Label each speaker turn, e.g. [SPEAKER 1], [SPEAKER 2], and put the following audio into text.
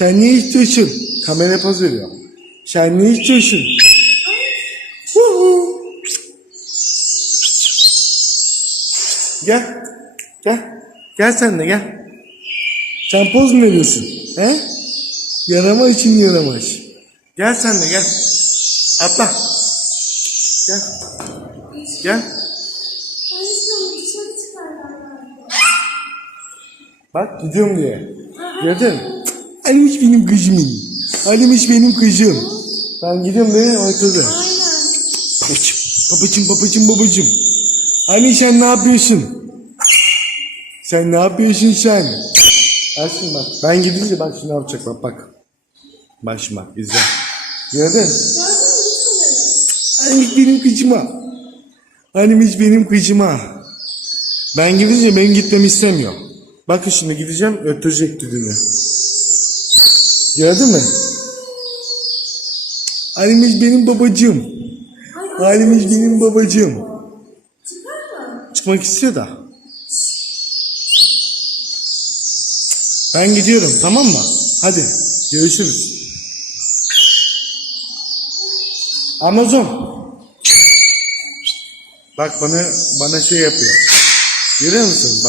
[SPEAKER 1] Sen ne istiyorsun? Kamera poz veriyor. Sen ne istiyorsun? Huhu. Gel. Gel. Gel sen de gel. Sen poz mu veriyorsun? He? Yaramaz için yaramaz. Gel sen de gel. Atla. Gel. Gel. Bak gidiyorum diye. Gördün mü? Alimiş benim kızım. Alimiş benim kızım. Ben gidiyorum diye oturdu. Babacım, babacım, babacım, babacım. Hani sen ne yapıyorsun? Sen ne yapıyorsun sen? Şimdi bak. Ben gidince bak şimdi ne yapacak bak bak. Bak izle. Gördün mü? Hanimiş benim kızıma. Hanimiş benim kızıma. Ben gidince ben gitmemi istemiyor. Bakın şimdi gideceğim ötecek düdüğünü. Gördün mü? Hanimiş benim babacığım. Hanimiş benim babacığım. Çıkmak istiyor da. Ben gidiyorum tamam mı? Hadi görüşürüz. Amazon. Bak bana bana şey yapıyor. Görüyor musun? Bak.